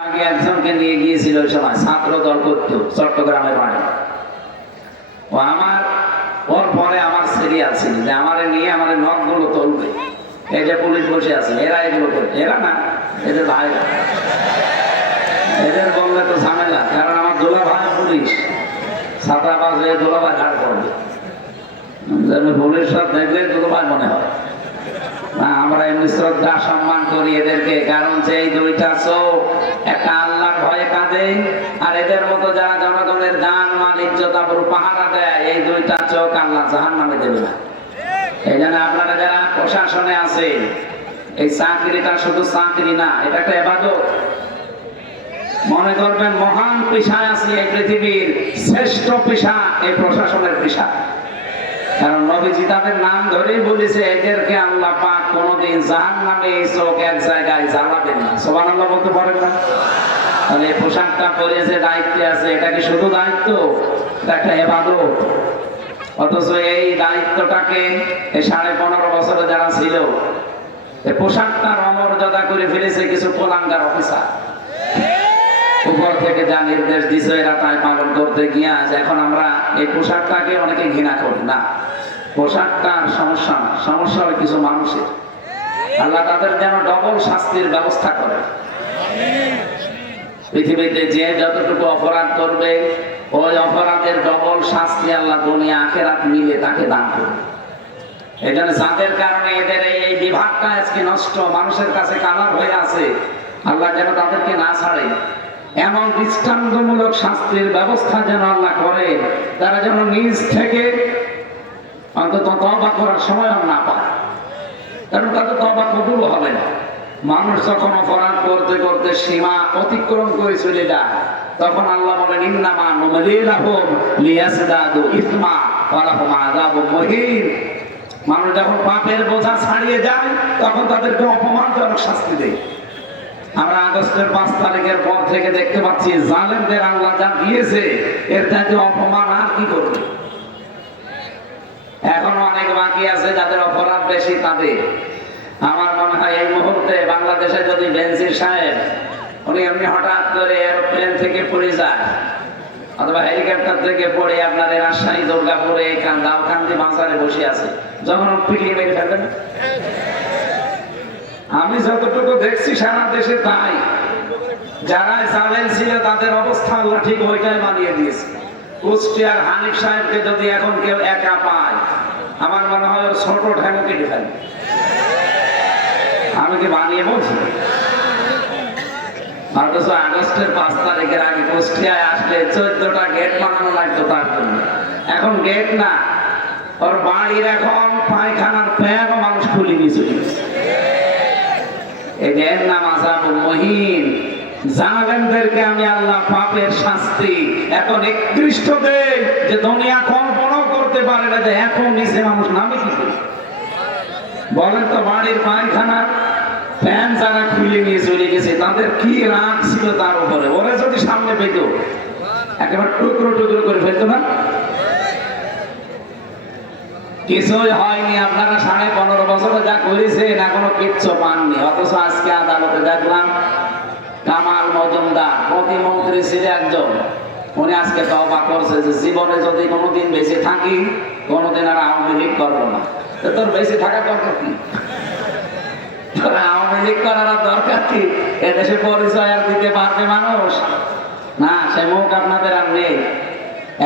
আগে একজনকে নিয়ে গিয়েছিল ওই সময় ছাত্র দল করত চট্টগ্রামে বাড়ি। ও আমার ওর পরে আমার সিরিয়াল ছিল যে আমারে নিয়ে আমার নখগুলো তুলবে। এই যে পুলিশ বসে আছে এরা এগুলো করবে, এরা না এদের ভাইরা, এদের বললে তো ঝামেলা, কারণ আমার দোলা ভাই পুলিশ, ছাত্রাবাস হয়ে দোলা ভাই ঘাড় পড়বে। পুলিশ সব দেখলে দোলা ভাই মনে হয় না। আমরা এমনি শ্রদ্ধা সম্মান করি এদেরকে, কারণ যে এই দুইটা চোখ একটা আল্লাহর ভয়ে কাঁদে, আর এদের মতো যারা জনগণের জান মাল ইজ্জত আবরু পাহারা দেয়, এই দুইটা চোখ আল্লাহ জাহান্নামে দেবে না। এই জন্য আপনারা যারা প্রশাসনে আছে, এই চাকরিটা শুধু চাকরি না, এটা একটা ইবাদত। মনে করবেন মহান পেশায় আছে এই পৃথিবীর শ্রেষ্ঠ পেশা এই প্রশাসনের পেশা। কারণ নবীজি তাদের নাম ধরেই বলেছে এদেরকে আল্লাহ পাক কোনদিন জাহান্নামে এই চোখ এক জায়গায় জ্বালাবেন না। সুবহানাল্লাহ বলতে পারেন না? তাহলে এই পোশাকটা পরে যে দায়িত্বে আছে, এটা কি শুধু দায়িত্ব? এটা একটা ইবাদত। অথচ এই দায়িত্বটাকে এই 15.5 বছরে যারা ছিল, এই পোশাকটার অমর্যাদা করে ফেলেছে কিছু কোলাঙ্গার অফিসার। উপর থেকে যা নির্দেশ দিছে এরা তাই পালন করতে গিয়ে এখন আমরা এই পোশাকটাকে অনেকে ঘৃণা করি না। পোশাকটার সমস্যা না, সমস্যা হয় কিছু মানুষের। আল্লাহ তাদের যেন ডবল শাস্তির ব্যবস্থা করে। পৃথিবীতে যে যতটুকু অপরাধ করবে ওই অপরাধের ডবল শাস্তি আল্লাহ দুনিয়া আখিরাত মিলে তাকে দান করবে। এই জন্য যাদের কারণে এদের এই বিভাগটা আজকে নষ্ট, মানুষের কাছে কালার হয়ে আছে, আল্লাহ যেন তাদেরকে না ছাড়ে। এমন দৃষ্টান্তমূলক শাস্তির ব্যবস্থা যেন আল্লাহ করে, তারা যেন নিজ থেকে অন্তত তওবা করার সময় না পায়। কারণ তাদের তওবা কবুল হবে না। মানুষ যখন অপরাধ করতে করতে সীমা অতিক্রম করে চলে যায়, তখন আল্লাহ বলেন ইন্নামা নুমলি লাহুম লিয়াজদাদু ইসমা ওয়া লাহুম আযাবুম মুহিন। মানুষ যখন পাপের বোঝা ছাড়িয়ে যায়, তখন তাদেরকে অপমানজনক শাস্তি দেয়। আমরা আগস্টের 5 তারিখের পর থেকে দেখতে পাচ্ছি জালেমদের আল্লাহ যা দিয়েছে, এর চাইতে অপমান আর কি করবে? এখনো অনেক বাকি আছে যাদের অপরাধ বেশি তাদের। আমার মনে হয় এই মুহূর্তে বাংলাদেশে যদি বেনজির সাহেব উনি এমনি হঠাৎ করে এরোপ্লেন থেকে পড়ে যায় অথবা হেলিকপ্টার থেকে পড়ে আপনার রাজশাহী দুর্গাপুরে দাউকান্দি বাজারে বসে আছে, যখন পিটিয়ে মেরে ফেলবেন। আমি যতটুকু দেখছি সারা দেশে তাই। যারা জালেম ছিল তাদের অবস্থা আল্লাহ ঠিক ওইটাই বানিয়ে দিয়েছে। কুষ্টিয়ার হানিফ সাহেবকে যদি এখন কেউ একা পায়, আমার মনে হয় ছোট ঢেমো কেটে ফেলবে। আমি কি বানিয়ে বলছি? অথচ আগস্টের 5 তারিখের আগে কুষ্টিয়ায় আসলে 14টা গেট বানানো লাগতো তার জন্য। এখন গেট না, ওর বাড়ির এখন পায়খানার প্যানও মানুষ খুলে নিয়ে চলে গেছে। এর নাম আযাবুল মুহিন। জালেমদেরকে আমি আল্লাহ পাপের শাস্তি এত নিকৃষ্ট দেই যে দুনিয়া কল্পনাও করতে পারে না যে এখন নিচে মানুষ নামে কি করে। বলেন তো, বাড়ির পায়খানার ফ্যান যারা খুলে নিয়ে চলে গেছে তাদের কি রাগ ছিল তার উপরে। ওরা যদি সামনে পেত একেবারে টুকরো টুকরো করে ফেলতো না? কিছুই হয়নি। আপনারা 15.5 বছরে যা করেছেন এখনো কিচ্ছু পাননি। অথচ আজকে আদালতে দেখলাম কামাল মজুমদার প্রতিমন্ত্রী ছিল একজন, উনি আজকে তওবা করছে যে জীবনে যদি কোনোদিন বেঁচে থাকি কোনোদিন আর আওয়ামী লীগ করবো না। তো তোর বেঁচে থাকার দরকার কি? তোর আওয়ামী লীগ করার দরকার কি? এদেশে পরিচয় আর দিতে পারবে মানুষ না, সে মুখ আপনাদের আর নেই।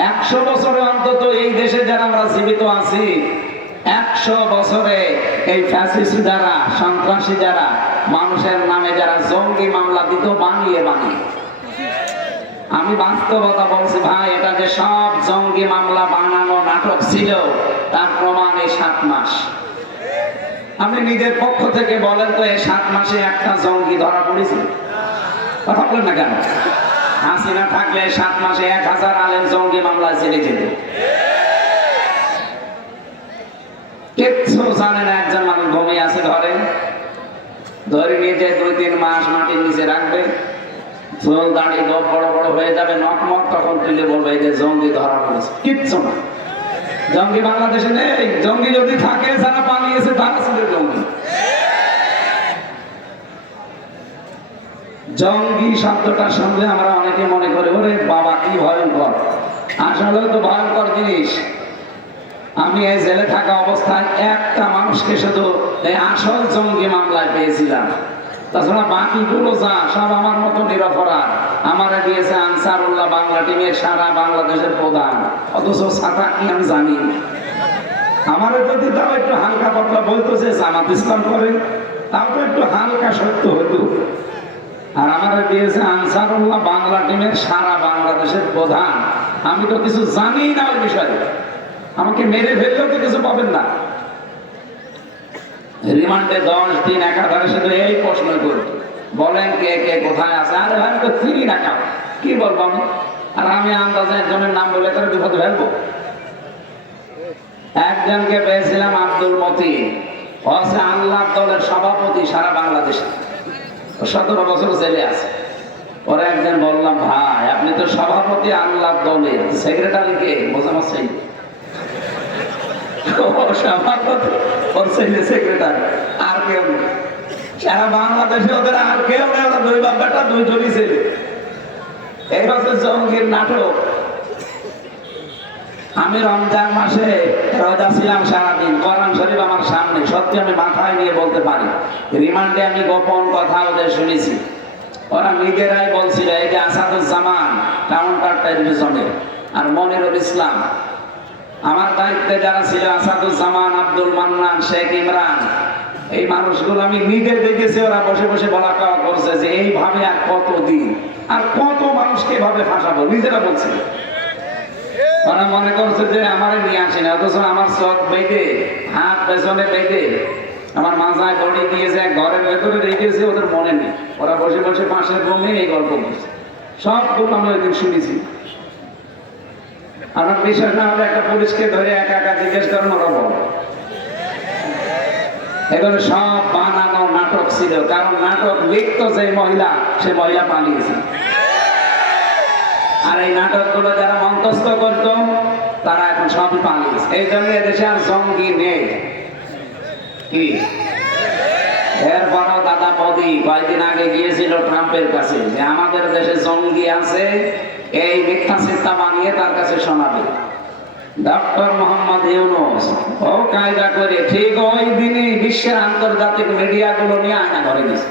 100 বছরে অন্তত এই দেশে যারা আমরা জীবিত আছি, 100 বছরে এই ফ্যাসিস্ট যারা, সন্ত্রাসী যারা, মানুষের নামে যারা জঙ্গি মামলা দিত বানিয়ে বানিয়ে। আমি বাস্তবতা বলছি ভাই, এটা যে সব জঙ্গি মামলা বানানো নাটক ছিল তার প্রমাণ এই 7 মাস। আপনি নিজের পক্ষ থেকে বলেন তো, এই 7 মাসে একটা জঙ্গি ধরা পড়েছে? কথা বলেন না কেন? হাসিনা থাকলে 7 মাসে 1000 আলেম জঙ্গি মামলায় ছেড়ে যেত। কিচ্ছু জানে না। একজন মানুষ ঘুমিয়ে আছে ঘরে, ধরে নিয়ে যে 2-3 মাস মাটির নিচে রাখবে, চুল দাড়ি বড় বড় হয়ে যাবে, নকমক, তখন তুলে বলবে এই যে জঙ্গি ধরা পড়েছে। কিচ্ছু না, জঙ্গি বাংলাদেশে নেই। জঙ্গি যদি থাকে যারা পালিয়েছে তারা ছিল জঙ্গি। জঙ্গি শব্দটার সঙ্গে আমরা অনেকে মনে করি ওরে বাবা কি ভয়ঙ্কর। আসলে তো ভয়ঙ্কর জিনিস। আমি এই জেলে থাকা অবস্থায় একটা মানুষকে শুধু এই আসল জঙ্গি মামলায় পেয়েছিলাম, তাছাড়া বাকিগুলো যা সব আমার মতো নিরপরাধ। আমারে দিয়েছে আনসারুল্লাহ বাংলা টিমের সারা বাংলাদেশের প্রধান, অথচ ছাতা কি আমি জানি। আমার যদি তাও একটু হালকা পাতলা বলতো যে জামাত ইসলাম করে, তাও তো একটু হালকা সত্য হতো। আর আমাদের দিয়েছে আনসারুল্লাহ বাংলা টিমের সারা বাংলাদেশের প্রধান, আমি তো কিছু জানি না ওই বিষয়ে। আমাকে মেরে ফেললেও তো কিছু পাবেন না। রিমান্ডে 10 দিন একাধারে শুধু এই প্রশ্ন করত, বলেন কে কে কোথায় আছে। আরে আমি তো চিনি না কাউ, কি বলবো আমি। আর আমি আন্দাজে একজনের নাম বলে তার বিপদে ফেলবো। একজনকে পেয়েছিলাম আব্দুল মতিন, হচ্ছে আল্লাহ দলের সভাপতি সারা বাংলাদেশে, 17 বছর জেলে আছে। ওরা একদিন বললাম, ভাই আপনি তো সভাপতি আল্লাহ দলের, সেক্রেটারি কে? বোঝামাচ্ছেন সভাপতি ওর ছেলে সেক্রেটারি, আর কেউ নেই সারা বাংলাদেশে। ওদের আর কেউ নেই, ওরা 2 বাপ বেটা 2 জনই ছেলে। এই হচ্ছে জঙ্গির নাটক। আমি রমজান মাসে রোজা ছিলাম সারাদিন, কোরআন শরীফ আমার সামনে, সত্যি আমি মাথায় নিয়ে বলতে পারি। রিমান্ডে আমি গোপন কথা ওদের শুনেছি। ওরা নিজেরাই বলছিল এই যে আসাদুজ্জামান কাউন্টার টেলিভিশনে আর মনিরুল ইসলাম, আমার দায়িত্বে যারা ছিল আসাদুজ্জামান, আব্দুল মান্নান, শেখ ইমরান, এই মানুষগুলো আমি নিজে দেখেছি। ওরা বসে বসে বলা কওয়া করছে যে এইভাবে আর কতদিন, আর কত মানুষকে এভাবে ফাঁসাবো, নিজেরা বলছে। ওরা মনে করছে যে আমার নিয়ে আসে না, অথচ আমার চোখ বেঁধে, হাত পেছনে বেঁধে, আমার মাথায় দড়ি দিয়েছে, ঘরের ভেতরে রেখেছে, ওদের মনে নেই। ওরা বসে বসে পাশের রুমে এই গল্প করছে। সবগুলো আমি ওই দিন শুনেছি। আমার বিশ্বাস না হলে একটা পুলিশকে ধরে একা একা জিজ্ঞেস করেন, ওরা বলো। এগুলো সব বানানো নাটক ছিল, কারণ নাটক লিখত যে মহিলা, সে মহিলা পালিয়েছে। আর এই নাটকগুলো যারা মঞ্চস্থ করত তারা এখন সবই পালিয়েছে। এই জন্য এদেশে আর জঙ্গি নেই। কি এরপরও দাদা মোদি কয়েকদিন আগে গিয়েছিল ট্রাম্পের কাছে যে আমাদের দেশে জঙ্গি আছে, এই মিথ্যা চিন্তা বানিয়ে তার কাছে শোনাবে। ডক্টর মোহাম্মদ ইউনূস ও কায়দা করে ঠিক ওই দিনই বিশ্বের আন্তর্জাতিক মিডিয়াগুলো নিয়ে আয়না ঘরে গেছে।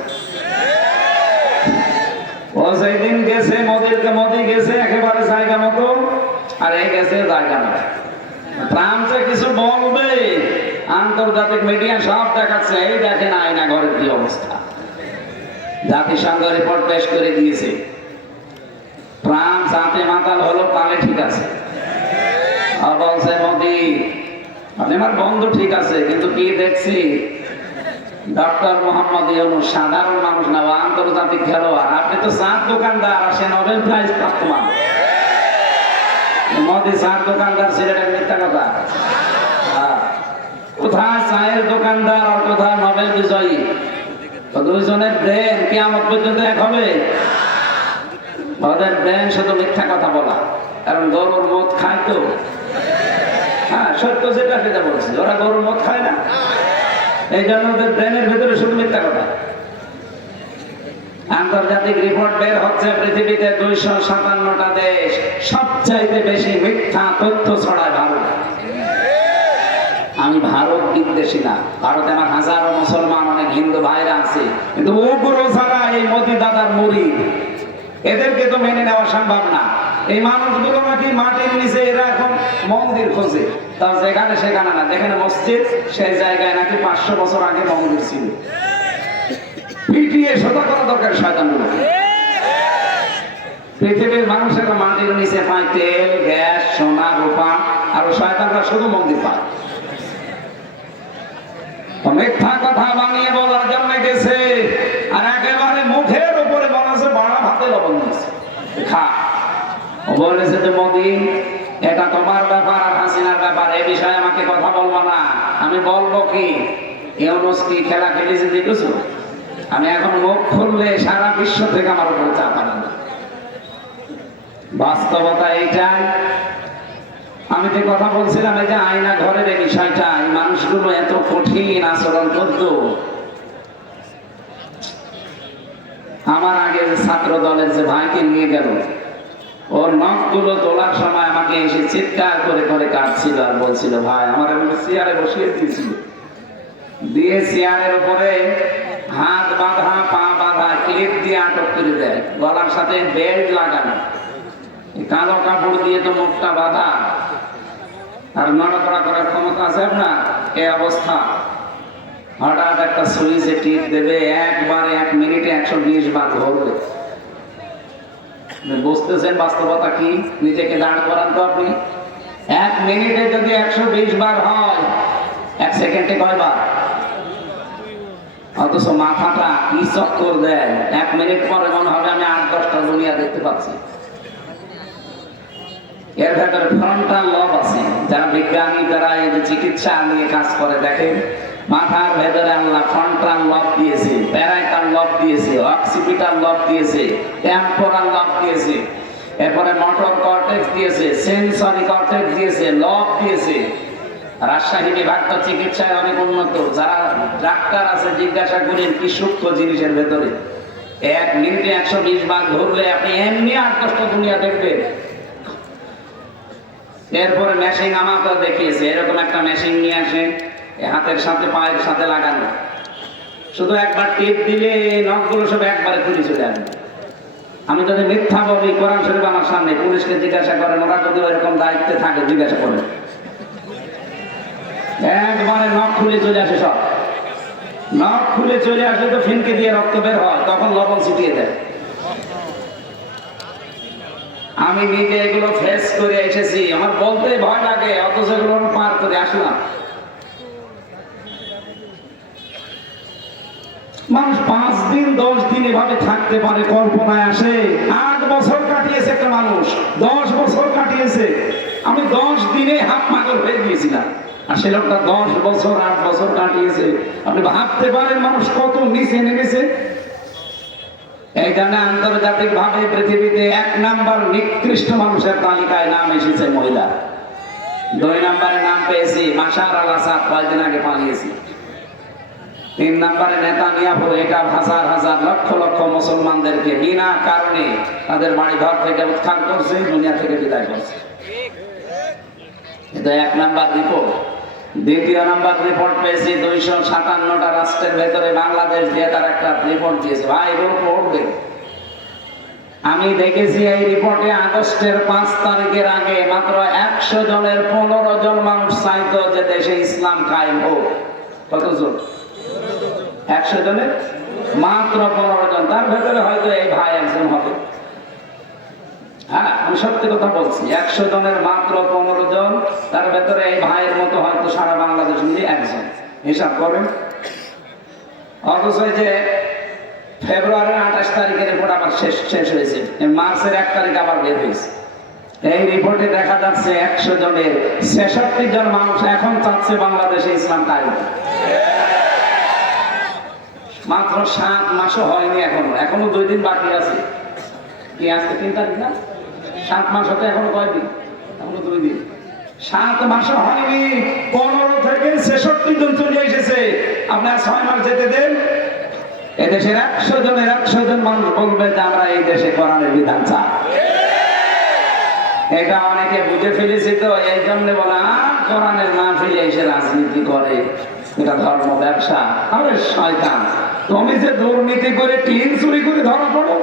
ও যেদিন গেছে মোদি গেছে একেবারে জায়গা মতো, আর এই গেছে জায়গা না। ট্রাম্প যে কিছু বলবে আন্তর্জাতিক মিডিয়া সব দেখাচ্ছে, এই দেখেন আয়না ঘরের কি অবস্থা। জাতিসংঘ রিপোর্ট পেশ করে দিয়েছে। ট্রাম্প জাতে মাতাল হলো তাহলে ঠিক আছে। আর বলছে মোদি আপনি আমার বন্ধু ঠিক আছে, কিন্তু কি দেখছি ডক্টর মোহাম্মদ ইউনূস সাধারণ মানুষ না, আন্তর্জাতিক খেলোয়াড়। আপনি তো চার দোকানদার, আর সে নোবেল প্রাইজ প্রাপ্ত মানুষ। মোদি চার দোকানদার ছিল, এটা মিথ্যা কথা। কোথায় চায়ের দোকানদার আর কোথায় নোবেল বিজয়ী? তো দুইজনের ব্রেন কিয়ামত পর্যন্ত এক হবে? ওদের ব্রেন শুধু মিথ্যা কথা বলা, কারণ গরুর মদ খায় তো। হ্যাঁ, সত্য যেটা সেটা বলছি, ওরা গরুর মদ খায় না, এই জন্য ওদের ব্রেনের ভেতরে শুধু মিথ্যা কথা। আন্তর্জাতিক রিপোর্ট বের হচ্ছে, পৃথিবীতে 257টা দেশ সবচাইতে বেশি মিথ্যা তথ্য ছড়ায় ভারত। আমি ভারত বিদ্বেষী না, ভারতে আমার হাজারো মুসলমান, অনেক হিন্দু ভাইরা আছে, কিন্তু ওগুলো ছাড়া এই মোদি দাদার মুরিদ, এদেরকে তো মেনে নেওয়া সম্ভব না। এই মানুষগুলো নাকি মাটির নিচে, এরা এখন মন্দির খোঁজে, তাও যেখানে সেখানে না, যেখানে মসজিদ সেই জায়গায় নাকি 500 বছর আগে মন্দির ছিল। পিটিয়ে সোজা করা দরকার শয়তানগুলো। পৃথিবীর মানুষের মাটির নিচে পায় তেল, গ্যাস, সোনা, রূপা, আর শয়তানরা শুধু মন্দির পায়। মিথ্যা কথা বানিয়ে বলার জন্য গেছে, আর একেবারে মুখের উপরে বলেছে বাড়া ভাতে লবণ দিচ্ছে খা। বলেছে যে মোদি এটা তোমার ব্যাপার আর হাসিনার ব্যাপার, এ বিষয়ে আমাকে কথা বলবো না। আমি বলবো কি, ইউনূস কি খেলা খেলেছে দেখেছো? আমি এখন মুখ খুললে সারা বিশ্ব থেকে আমার উপরে চাপ আনবে। বাস্তবতা এইটাই। আমি যে কথা বলছিলাম, এই যে আয়না ঘরের এই বিষয়টা, এই মানুষগুলো এত কঠিন আচরণ করত। আমার আগে যে ছাত্র দলের যে ভাইকে নিয়ে গেল, ওর নখগুলো তোলার সময় আমাকে এসে চিৎকার করে করে কাঁদছিল আর বলছিল, ভাই আমার এমন চেয়ারে বসিয়ে দিয়েছিল, দিয়ে চেয়ারের উপরে হাত বাঁধা পা বাঁধা ক্লিপ দিয়ে আটক করে দেয়, গলার সাথে বেল্ট লাগানো, কালো কাপড় দিয়ে তো মুখটা বাঁধা, আর নড়াচড়া করার ক্ষমতা আছে আপনার? এই অবস্থা। হঠাৎ একটা সুইচে টিপ দেবে, একবারে 1 মিনিটে 120 বার ধরবে। বুঝতেছেন বাস্তবতা কি? নিজেকে দাঁড় করান তো আপনি। 1 মিনিটে যদি 120 বার হয়, 1 সেকেন্ডে কয়বার? অথচ মাথাটা কি চক্কর দেয়, 1 মিনিট পরে মনে হবে আমি 8-10টা দুনিয়া দেখতে পাচ্ছি। এর ভেতরে ফ্রন্টাল লব আছে। যারা বিজ্ঞানী, যারা এই যে চিকিৎসা নিয়ে কাজ করে, দেখেন মাথার ভেতরে আল্লাহ ফ্রন্টাল লব দিয়েছে, প্যারাইটাল লব দিয়েছে, অক্সিপিটাল লব দিয়েছে, টেম্পোরাল লব দিয়েছে, এরপরে মোটর কর্টেক্স দিয়েছে, সেন্সরি কর্টেক্স দিয়েছে, লব দিয়েছে। রাজশাহী বিভাগ তো চিকিৎসায় অনেক উন্নত। যারা ডাক্তার আছে জিজ্ঞাসা করেন কি সূক্ষ্ম জিনিসের ভেতরে। 1 মিনিটে 120 বার ধরলে আপনি এমনি 8-10টা দুনিয়া দেখবেন। এরপরে মেশিন আমাকে দেখিয়েছে, এরকম একটা মেশিন নিয়ে আসে, হাতের সাথে পায়ের সাথে লাগানো, শুধু একবার টিপ দিলে নখগুলো সব একবারে খুলে চলে আসবে। আমি যদি মিথ্যা বলি, কোরআন শরীফ আমার সামনে, পুলিশকে জিজ্ঞাসা করেন, ওরা যদি এরকম দায়িত্বে থাকে জিজ্ঞাসা করেন, একবারে নখ খুলে চলে আসে। সব নখ খুলে চলে আসলে তো ফিনকে দিয়ে রক্ত বের হয়, তখন লবণ ছিটিয়ে দেয়। আমি নিজে এগুলো ফেস করে এসেছি, আমার বলতে ভয় লাগে, অথচ এগুলো পার করে আসলাম। মানুষ 5 দিন 10 দিন এভাবে থাকতে পারে, কল্পনায় আসে। 8 বছর কাটিয়েছে একটা মানুষ, 10 বছর কাটিয়েছে। আমি 10 দিনে হাত পাগল হয়ে গিয়েছিলাম, আর সে লোকটা 10 বছর 8 বছর কাটিয়েছে। আপনি ভাবতে পারেন মানুষ কত নিচে নেমেছে। এই জন্য আন্তর্জাতিক ভাবে পৃথিবীতে 1 নাম্বার নিকৃষ্ট মানুষের তালিকায় নাম এসেছে মহিলা। 2 নম্বরে নাম পেয়েছি বাশার আল আসাদ, কয়েকদিন আগে পালিয়েছি। 3 নম্বরে নেতানিয়াহু, এটা হাজার হাজার লক্ষ লক্ষ মুসলমানদেরকে বিনা কারণে তাদের বাড়ি ঘর থেকে উৎখাত করছে, দুনিয়া থেকে বিদায় করছে। এটা 1 নাম্বার রিপোর্ট। 2 নাম্বার রিপোর্ট পেয়েছি 257টা রাষ্ট্রের ভেতরে বাংলাদেশ দিয়ে তার একটা রিপোর্ট দিয়েছে। ভাই এগুলো পড়বে। আমি দেখেছি এই রিপোর্টে আগস্টের 5 তারিখের আগে মাত্র 100 জনের 15 জন মানুষ চাইতো যে দেশে ইসলাম কায়েম হোক। কতজন? 100 জনের মাত্র 15 জন। তার ভেতরে হয়তো এই ভাই একজন হবে। হ্যাঁ, আমি সত্যি কথা বলছি। 100 জনের মাত্র 15 জন, তার ভেতরে এই ভাইয়ের মতো হয়তো সারা বাংলাদেশ মিলিয়ে একজন। হিসাব করেন। অথচ যে ফেব্রুয়ারির 28 তারিখের রিপোর্ট আবার শেষ হয়েছে, মার্চের 1 তারিখ আবার বের হয়েছে। এই রিপোর্টে দেখা যাচ্ছে 100 জনের 66 জন মানুষ এখন চাচ্ছে বাংলাদেশে ইসলাম কায়েম। মাত্র 7 মাসও হয়নি, এখনো 2 দিন বাকি আছে। কি আজকে 3 তারিখ না? 7 মাস হতে এখনো কয়দিন? এখনো 2 দিন। 7 মাসও হয়নি, 15 থেকে 66 জন চলে এসেছে। আপনার 6 মাস যেতে দেন, এদেশের 100 জনের 100 জন মানুষ বলবে যে আমরা এই দেশে কোরআনের বিধান চাই। এটা অনেকে বুঝে ফেলেছে, তো এই জন্য বলা কোরআনের না ফেলে এসে রাজনীতি করে, এটা ধর্ম ব্যবসা। আরে শয়তান, তুমি যে দুর্নীতি করে টিন চুরি করে ধরা পড়ো।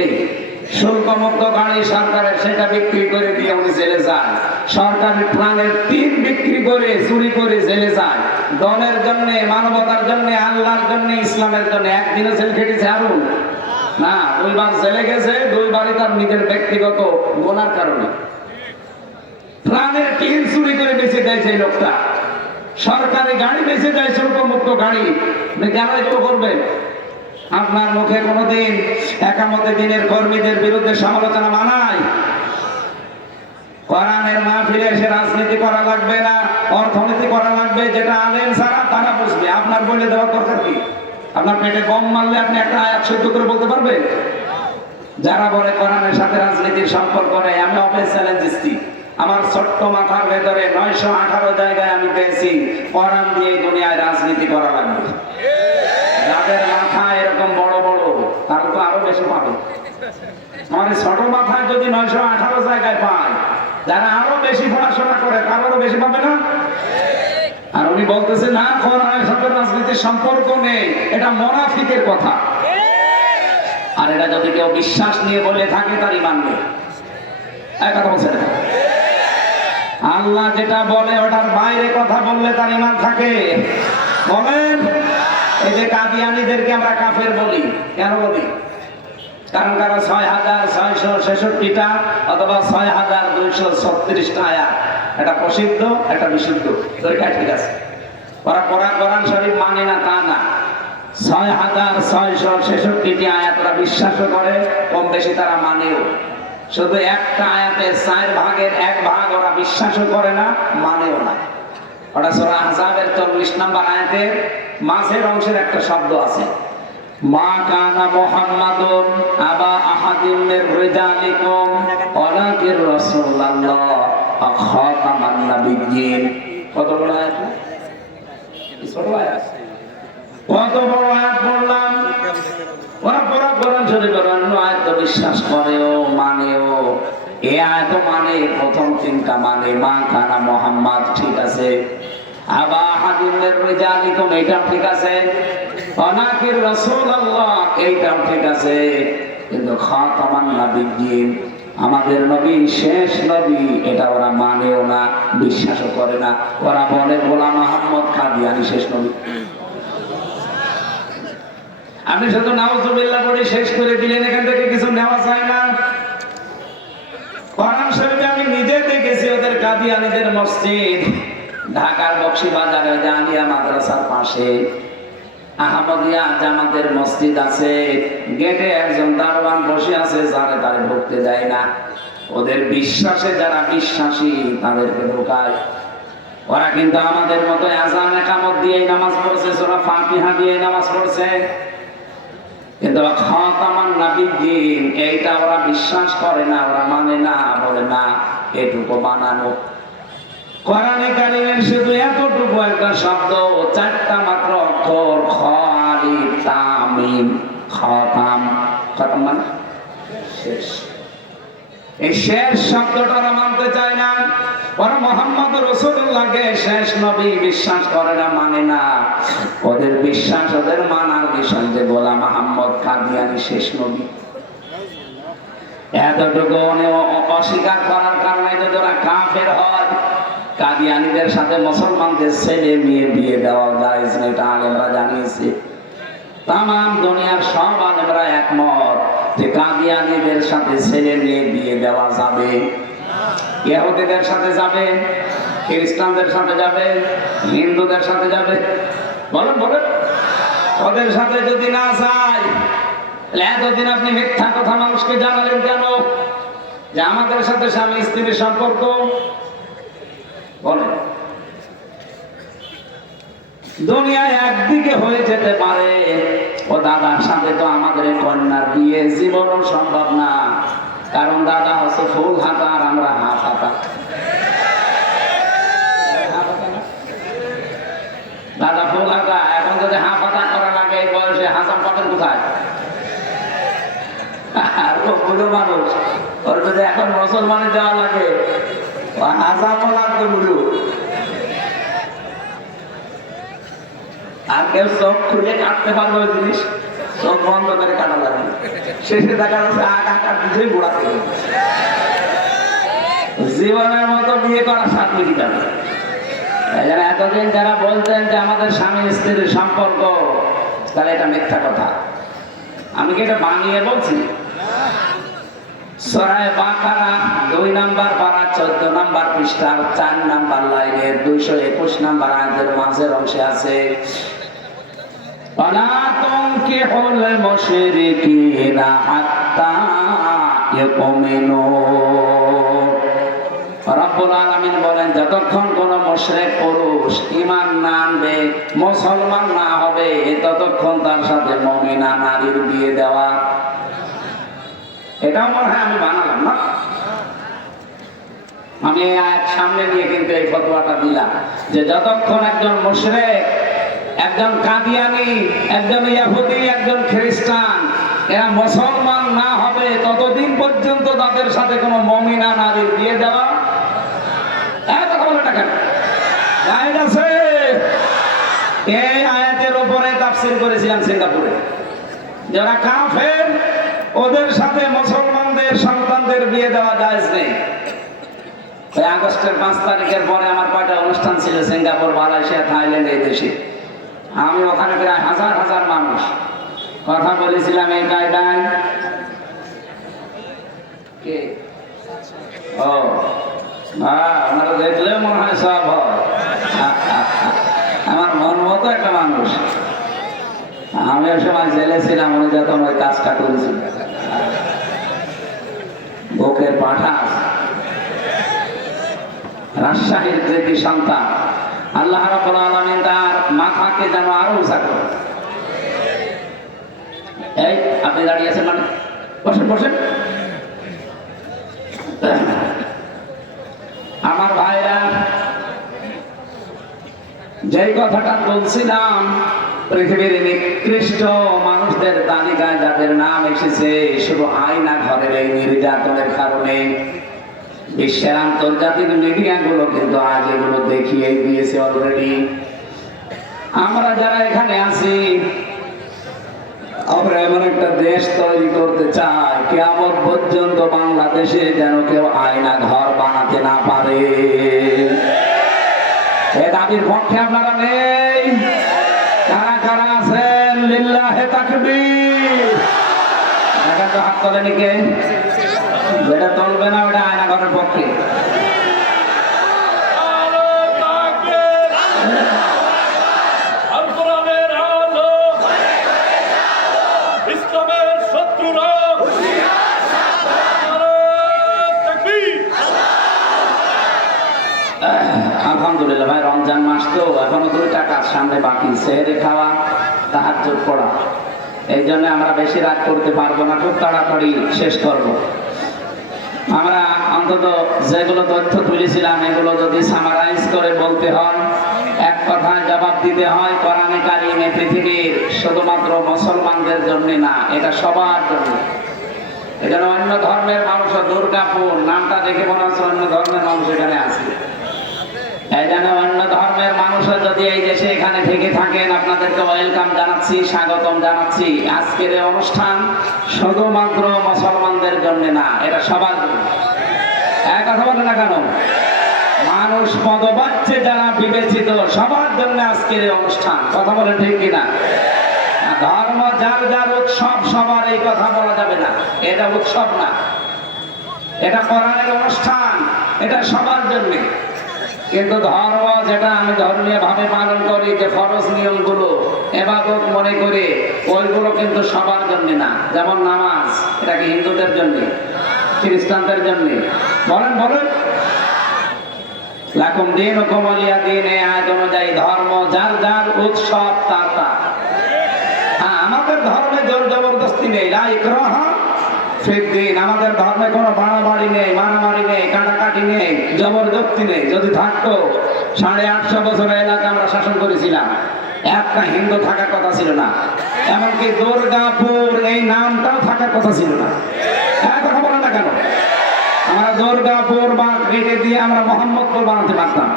এই শুল্কমুক্ত গাড়ি সরকারের, সেটা বিক্রি করে দিয়ে উনি জেলে যায়। সরকারি প্রাণের টিন বিক্রি করে চুরি করে জেলে যায়। দলের জন্য, মানবতার জন্য, আল্লাহর জন্য, ইসলামের জন্য একদিনও জেল খেটেছে আরো না, 2 বার জেলে গেছে, 2 বারই তার নিজের ব্যক্তিগত গোনার কারণে। প্রাণের টিন চুরি করে বেঁচে দেয় সেই লোকটা, সরকারি গাড়ি বেঁচে দেয়, শুল্কমুক্ত গাড়ি। কেন এগুলো করবেন? আপনার মুখে কোনোদিন একামতে দিনের কর্মীদের বিরুদ্ধে সমালোচনা মানায়? কোরআনের মাহফিলে এসে রাজনীতি করা লাগবে না, অর্থনীতি করা লাগবে, যেটা আলেম ছাড়া তারা বুঝবে। আপনার বলে দেওয়ার দরকার কি? আপনার পেটে বম মারলে আপনি একটা আয়াত শুদ্ধ করে বলতে পারবেন? যারা বলে কোরআনের সাথে রাজনীতির সম্পর্ক নেই, আমি ওপেন চ্যালেঞ্জ দিচ্ছি। আমার ছোট্ট মাথার ভেতরে 918 জায়গায় আমি পেয়েছি কোরআন দিয়ে দুনিয়ায় রাজনীতি করা লাগবে। যাদের মাথা তো আরো বেশি পাবে। আমার ছোট মাথায় যদি 918 জায়গায় পায়, যারা আরো বেশি পড়াশোনা করে তারও বেশি পাবে না? আর উনি বলতেছে না, কোরআনের সাথে রাজনীতির সম্পর্ক নেই, এটা মুনাফিকের কথা। আর এটা যদি কেউ বিশ্বাস নিয়ে বলে থাকে তার ঈমান নেই। এই কথা বলছেন, আল্লাহ যেটা বলে ওটার বাইরে কথা বললে তার ঈমান থাকে। বলেন, এই যে কাদিয়ানীদেরকে আমরা কাফের বলি, কেন বলি? কারণ তারা 6666টা অথবা 6236টা আয়াত, এটা প্রসিদ্ধ, এটা বিশুদ্ধ, দুইটা ঠিক আছে। ওরা কোরআন শরীফ মানে না তা না, 6666টি আয়াত ওরা বিশ্বাসও করে, কম বেশি তারা মানেও। শুধু একটা আয়াতের 4 ভাগের 1 ভাগ ওরা বিশ্বাসও করে না, মানেও না। ওটা সূরা আহজাবের 40 নম্বর আয়াতের মাঝের অংশের একটা শব্দ আছে, মা কানা মুহাম্মাদুন আবা আহাদিম মির রিজালিকুম ওয়ালাকির রাসূলুল্লাহ ওয়া খাতামান নাবিয়্যিন। কত বড় আয়াত, ছোট আয়াত, কত বড় আয়াত বললাম। ওরা কোরআন শরীফের অন্য আয়াত বিশ্বাস করেও মানেও। এই আয়াত মানে প্রথম 3টা মানে, মা কানা মুহাম্মাদ ঠিক আছে, আবা আহাদিম মির রিজালিকুম এইটাও ঠিক আছে, ওয়ালাকির রাসূলুল্লাহ এইটাও ঠিক আছে, কিন্তু খাতামান নাবিয়্যিন আমাদের নবী শেষ নবী এটা ওরা মানেও না, বিশ্বাসও করে না। ওরা বলে গোলাম আহমদ কাদিয়ানী শেষ নবী। আপনি শুধু নাউজুবিল্লাহ বলে শেষ করে দিলেন, এখান থেকে কিছু নেওয়া যায় না। কোরআন শরীফে আমি নিজে দেখেছি ওদের কাদিয়ানীদের মসজিদ ঢাকার বকশীবাজারে জামিয়া মাদ্রাসার পাশে আহমদিয়া জামাতের মসজিদ আছে, গেটে একজন দারোয়ান বসে আছে, যারে তারে ঢুকতে দেয় না। ওদের বিশ্বাসে যারা বিশ্বাসী তাদেরকে ঢোকায়। ওরা কিন্তু আমাদের মতো আযান ইকামত দিয়ে নামাজ পড়ছে, সূরা ফাতিহা দিয়ে নামাজ পড়ছে, কিন্তু খাতামান নাবিয়্যিন এইটা ওরা বিশ্বাস করে না, ওরা মানে না, বলে না এটুকু বানানো। কোরআনে কারিমের শুধু এতটুকু একটা শব্দ, 4টা মাত্র অক্ষর, খ আলিফ তা মিম, খাতাম। খাতাম মানে শেষ। এই শেষ শব্দটা ওরা মানতে চায় না। ওরা মুহাম্মদ রাসূলুল্লাহকে শেষ নবী বিশ্বাস করে না, মানে না। ওদের বিশ্বাস, ওদের মানার বিষয় যে গোলাম আহমদ কাদিয়ানী শেষ নবী। এতটুকু অস্বীকার করার কারণে যদি ওরা কাফের হয়, কাদিয়ানীদের সাথে মুসলমানদের ছেলে মেয়ে বিয়ে দেওয়া যায়, এটা আলেমরা জানিয়েছে। তামাম দুনিয়ার সব আলেমরা একমত যে কাদিয়ানীদের সাথে ছেলে মেয়ে বিয়ে দেওয়া যাবে। ইহুদিদের সাথে যাবে, খ্রিস্টানদের সাথে যাবে, হিন্দুদের সাথে যাবে। বলেন বলেন, ওদের সাথে যদি না যায়, এতদিন আপনি মিথ্যা কথা মানুষকে জানালেন কেন যে আমাদের সাথে স্বামী স্ত্রীর সম্পর্ক? বলেন, দুনিয়ায় একদিকে হয়ে যেতে পারে, ও দাদার সাথে তো আমাদের কন্যার বিয়ে জীবনও সম্ভব না, কারণ দাদা হচ্ছে ফুল হাতা আর আমরা হাত হাতা। দাদা ফুল হাতা, এখন যদি হাফ হাতা করা লাগে এই বয়সে, হাসান পাবেন কোথায়? আর ও বুড়ো মানুষ, ওর যদি এখন মুসলমানে যাওয়া লাগে, হাসানও লাগবে বুড়ো। আর কেউ চোখ খুলে কাটতে পারবে ওই জিনিস, চোখ বন্ধ করে কাটা লাগে, শেষে দেখা যাচ্ছে আকার কিছুই ঘোরাতে জীবনের মতো বিয়ে করা সার্টিফিকেট যাবে। এতদিন যারা বলতেন যে আমাদের স্বামী স্ত্রীর সম্পর্ক, তাহলে এটা মিথ্যা কথা। আমি কি এটা বানিয়ে বলছি? সূরা বাকারা 2 নম্বর পারা 14 নম্বর পৃষ্ঠার 4 নম্বর লাইনের 221 নম্বর আয়াতের মাঝের অংশে আছে, ওয়ালা তুনকিহুল মুশরিকিনা হাত্তা ইয়াকুমিনু। রব্বুল আলামিন বলেন, যতক্ষণ কোন মুশরিক পুরুষ ঈমান না আনবে, মুসলমান না হবে, ততক্ষণ তার সাথে মুমিনা নারীর বিয়ে দেওয়া। এটাও মনে হয় আমি বানালাম না, আমি আয়াত সামনে নিয়ে কিন্তু এই ফতোয়াটা দিলাম যে যতক্ষণ একজন মুশরিক, একজন কাদিয়ানী, একজন ইহুদি, একজন খ্রিস্টান এরা মুসলমান না হবে ততদিন পর্যন্ত তাদের সাথে কোনো মমিনা নারীর বিয়ে দেওয়া কথা বলে না কেন জায়েজ আছে। এই আয়াতের উপরে তাফসীর করেছিলাম সিঙ্গাপুরে। যারা কাফের ওদের সাথে মুসলমানদের সন্তানদের বিয়ে দেওয়া জায়েজ নেই। আগস্টের 5 তারিখের পরে আমার কয়টা অনুষ্ঠান ছিল সিঙ্গাপুর, মালয়েশিয়া, থাইল্যান্ড, এই দেশে। আমি ওখানে প্রায় হাজার হাজার মানুষ কথা বলেছিলাম এই কায়দায়। ও ওনারা দেখলে মনে হয় সব হয়। আমার মন মতো একটা মানুষ। আমি ওই সময় জেলে ছিলাম, উনি যত ওই কাজটা করেছিল বুকের পাঠা রাজশাহীর কৃতি সন্তান। আল্লাহ রাব্বুল আলামিন তার মাথাকে যেন আরো উঁচা করে। এই আপনি দাঁড়িয়ে আছেন মানে বসেন বসেন। আমার ভাইরা, যেই কথাটা বলছিলাম, পৃথিবীর নিকৃষ্ট মানুষদের তালিকায় যাদের নাম এসেছে শুধু আয়না ঘরের এই নির্যাতনের কারণে, বিশ্বের আন্তর্জাতিক মিডিয়াগুলো কিন্তু আজ এগুলো দেখিয়ে দিয়েছে অলরেডি। আমরা যারা এখানে আছি, আমরা এমন একটা দেশ তৈরি করতে চাই কিয়ামত পর্যন্ত বাংলাদেশে যেন কেউ আয়না ঘর বানাতে না পারে। এ দাবির পক্ষে আপনারা নেই? কারা কারা আছেন? লিল্লাহে তাকবীর। দেখা তো হাত তোলেনি কে? যেটা চলবে না ওটা আয়না ঘরের পক্ষে। আলহামদুলিল্লাহ ভাই, রমজান মাস তো এখনো 2টা কাজ সামনে বাকি, সেহরি খাওয়া, তাহাজ্জুদ পড়া। এই জন্য আমরা বেশি রাত করতে পারবো না, খুব তাড়াতাড়ি শেষ করব। আমরা অন্তত যেগুলো তথ্য তুলেছিলাম এগুলো যদি সামারাইজ করে বলতে হয়, এক কথায় জবাব দিতে হয়, কোরআনে কারিমে পৃথিবীর শুধুমাত্র মুসলমানদের জন্য না, এটা সবার জন্য। এখানে অন্য ধর্মের মানুষ, দুর্গাপুর নামটা দেখে মনে হচ্ছে অন্য ধর্মের মানুষ এখানে আছে। এই জন্য অন্য ধর্মের মানুষরা যদি এই দেশে এখানে থেকে থাকেন, আপনাদেরকে ওয়েলকাম জানাচ্ছি, স্বাগতম জানাচ্ছি। আজকের এই অনুষ্ঠান শুধুমাত্র মুসলমানদের জন্য না, এটা সবার জন্য। এক কথা বলে না কেন? মানুষ পদবাচ্যে যারা বিবেচিত সবার জন্য আজকের এই অনুষ্ঠান। কথা বলে ঠিক কিনা? ধর্ম যার যার উৎসব, সবার এই কথা বলা যাবে না। এটা উৎসব না, এটা কোরআনের অনুষ্ঠান, এটা সবার জন্য। কিন্তু ধর্ম যেটা আমি ধর্মীয় ভাবে পালন করি, যে ফরজ নিয়মগুলো ইবাদত মনে করে, ওইগুলো কিন্তু সবার জন্য না। যেমন নামাজ, এটা কি হিন্দুদের জন্য, খ্রিস্টানদের জন্য? বলেন বলেন। লাকুম দীনুকুম ওয়ালিয়া দীন, এই আয়াত অনুযায়ী ধর্ম যার যার উৎসব তার তার। আমাদের ধর্মে জোর জবরদস্তি নেই, লা ইকরাহা ফিদ্দিন। আমাদের ধর্মে কোনো বাড়াবাড়ি নেই, মারামারি নেই, কাটাকাটি নেই, জবরদস্তি নেই। যদি থাকতো 850 বছর এলাকা আমরা শাসন করেছিলাম, একটা হিন্দু থাকার কথা ছিল না। এমনকি দুর্গাপুর এই নামটাও থাকার কথা ছিল না। কথা বলে না কেন? আমরা দুর্গাপুর বা কেটে দিয়ে আমরা মোহাম্মদপুর বানাতে পারতাম,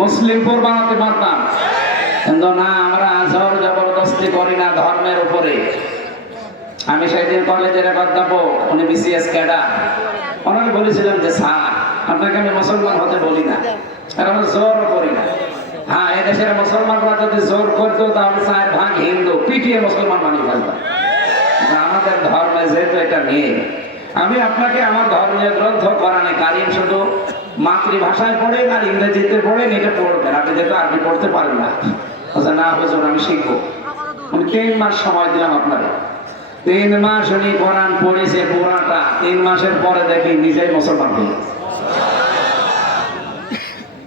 মুসলিমপুর বানাতে পারতাম। কিন্তু না, আমরা জোর জবরদস্তি করি না ধর্মের উপরে। আমি সেদিন কলেজের এক অধ্যাপক, উনি বিসিএস ক্যাডার, ওনাকে বলেছিলাম যে স্যার, আপনাকে আমি মুসলমান হতে বলি না, আর আমরা জোরও করি না। হ্যাঁ, এদেশের মুসলমানরা যদি জোর করতো তাহলে 4 ভাগ হিন্দু পিটিয়ে মুসলমান বানিয়ে ফেলতাম। আমাদের ধর্মে যেহেতু এটা নেই, আমি আপনাকে আমার ধর্মীয় গ্রন্থ কোরআনে কারিম শুধু মাতৃভাষায় পড়েন আর ইংরেজিতে পড়েন, এটা পড়বেন। আপনি যেহেতু আরবি পড়তে পারেন না, না হুজুর আমি শিখবো। আমি 3 মাস সময় দিলাম আপনাকে। 3 মাস উনি কোরআন পড়েছে পুরাটা। 3 মাসের পরে দেখি নিজেই মুসলমান হয়ে গেছে।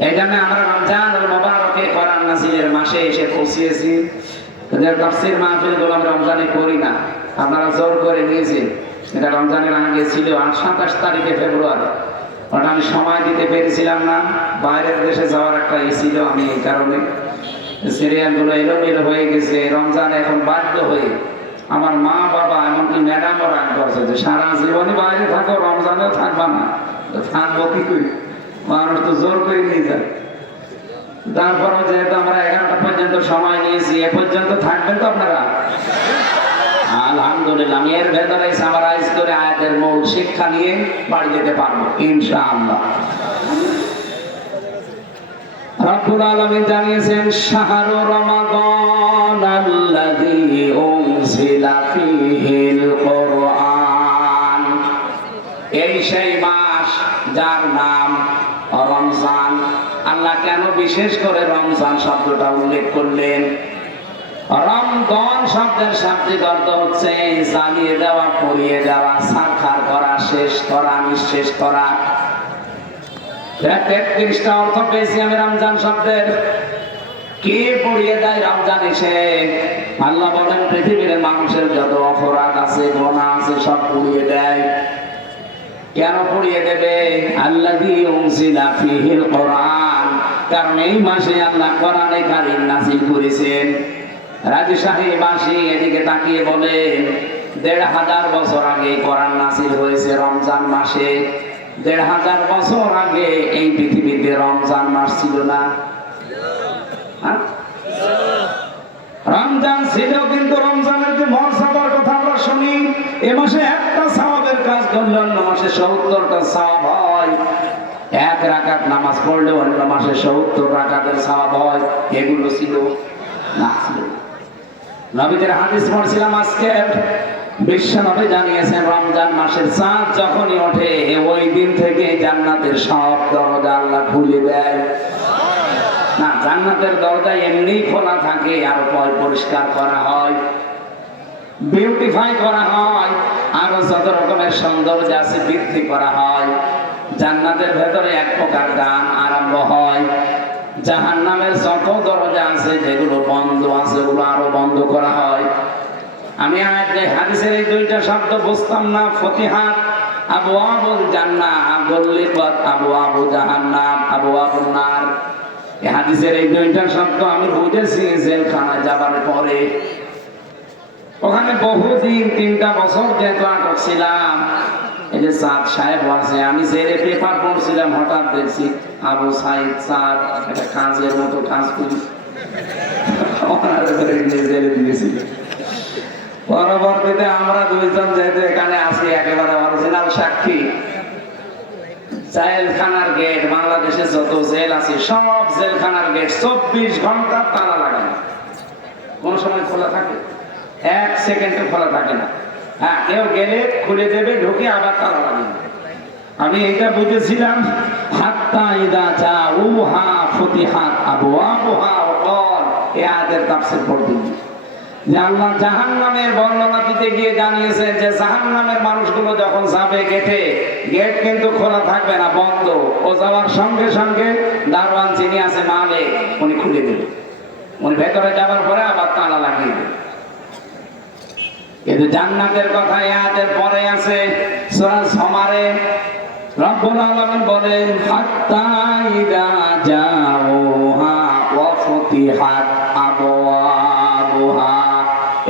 এই জন্য আমরা রমজানুল মুবারকে কোরআন নাযিলের মাসে এসে পৌঁছিয়েছি। তাফসীর মাহফিলগুলো আমরা রমজানে করি না, আপনারা জোর করে নিয়েছেন। এটা রমজানের আগে ছিল 27 তারিখে ফেব্রুয়ারি। ওটা আমি সময় দিতে পেরেছিলাম না, বাইরের দেশে যাওয়ার একটা ছিল। আমি এই কারণে সিরিয়ালগুলো এলোমেলো হয়ে গেছে। রমজান এখন বাধ্য হয়ে আমার মা বাবা এমনকি ম্যাডামও রাগ করছে যে সারা জীবনই বাইরে থাকো, রমজানেও থাকবা না, থাকবো কি করি, মানুষ তো জোর করে নিয়ে যায়। তারপরও যেহেতু আমরা 11টা পর্যন্ত সময় নিয়েছি, এ পর্যন্ত থাকবেন তো আপনারা? আলহামদুলিল্লাহ, আমি এর ভেতরে সামারাইজ করে আয়াতের মূল শিক্ষা নিয়ে বাড়ি যেতে পারবো ইনশাআল্লাহ। রব্বুল আলামিন জানিয়েছেন শাহরু রমাদান আল্লাযী উনজিলা ফীহিল কুরআন, এই সেই মাস যার নাম রমজান। আল্লাহ কেন বিশেষ করে রমজান শব্দটা উল্লেখ করলেন? রমজান শব্দের শাব্দিক অর্থ হচ্ছে জ্বালিয়ে দেওয়া, পুড়িয়ে দেওয়া, সারখার করা, শেষ করা, নিঃশেষ করা। 33টা অর্থ পেয়েছি আমি রমজান শব্দের। কে পুড়িয়ে দেয় রমজান এসে? আল্লাহ বলেন পৃথিবীর মানুষের যত অপরাধ আছে, গুনাহ আছে, সব পুড়িয়ে দেয়। কেন পুড়িয়ে দেবে? আল্লাযী উনজিলা ফীহিল কুরআন, কারণ এই মাসে আল্লাহ কোরআনে কারীম নাযিল করেছেন। রাজি সাহেব আসি এদিকে তাকিয়ে বলেন 1500 বছর আগে কোরআন নাযিল হয়েছে রমজান মাসে। 1500 বছর আগে এই পৃথিবীতে রমজান মাস ছিল না। রমজান ছিল, কিন্তু রমজানের যে মর্যাদার কথা আমরা শুনি, এ মাসে একটা সওয়াবের কাজ করলে অন্য মাসে 70টা সওয়াব হয়। 1 রাকাত নামাজ পড়লে অন্য মাসে 70 রাকাতের সওয়াব হয়। এগুলো ছিল না। নবীদের হাদিস পড়ছিলাম আজকে, বিশ্বনবী জানিয়েছেন রমজান মাসের চাঁদ যখনই ওঠে ওই দিন থেকে জান্নাতের সব দরজা আল্লাহ খুলে দেয়। না, জান্নাতের দরজা এমনি খোলা থাকে, আর পরিষ্কার করা হয়, বিউটিফাই করা হয়, আরো যত রকমের সৌন্দর্য আছে বৃদ্ধি করা হয়। জান্নাতের ভেতরে এক প্রকার গান আরম্ভ হয়। জাহান্নামের যত দরজা আছে যেগুলো বন্ধ আছে ওগুলো আরো বন্ধ করা হয়। আমি হাদিসের এই 2টা শব্দ বুঝতাম না। ফতিহাত আবওয়াবুল জান্নাহ, গুল্লিকাত আবওয়াবু জাহান্নাম, আবওয়াবুন নার। এই হাদিসের এই 2টা শব্দ আমি বুঝেছি জেলখানায় যাবার পরে। ওখানে বহুদিন 3টা বছর যেহেতু আটক ছিলাম, এই যে সাদ সাহেব আছে, আমি জেলে পেপার পড়ছিলাম, হঠাৎ দেখছি আবু সাইদ সাদ একটা কাজের মতো কাজ করি, জেলে দিয়েছি। পরবর্তীতে আমরা 2জন যেহেতু এখানে আছি একেবারে অরিজিনাল সাক্ষী। জেলখানার গেট, বাংলাদেশে যত জেল আছে সব জেলখানার গেট 24 ঘন্টা তালা লাগানো, কোন সময় খোলা থাকে? 1 সেকেন্ডে খোলা থাকে না। হ্যাঁ, কেউ গেলে খুলে দেবে, ঢুকে আবার তালা লাগানো। আমি এটা বুঝেছিলাম হাত্তা ইদা জাউহা ফুতিহাত আবওয়াবুহা ওয়া ক্বাল, এই আয়াতের তাফসীর পড়বেন যে আল্লাহ জাহান্নামের বর্ণনা দিতে গিয়ে জানিয়েছেন যে জাহান্নামের মানুষগুলো যখন যাবে গেটে, গেট কিন্তু খোলা থাকবে না, বন্ধ। ও যাওয়ার সঙ্গে সঙ্গে দারওয়ান যিনি আছে মালিক, উনি খুলে দেবে, উনি ভেতরে যাবার পরে আবার তালা লাগিয়ে দেবে। কিন্তু জান্নাতের কথা আয়াতের পরে আছে সূরা জুমারে। রব্বুল আলামিন বলেন হাত্তা ইদা জাউহা ওয়া ফুতিহাত আবওয়াবুহা,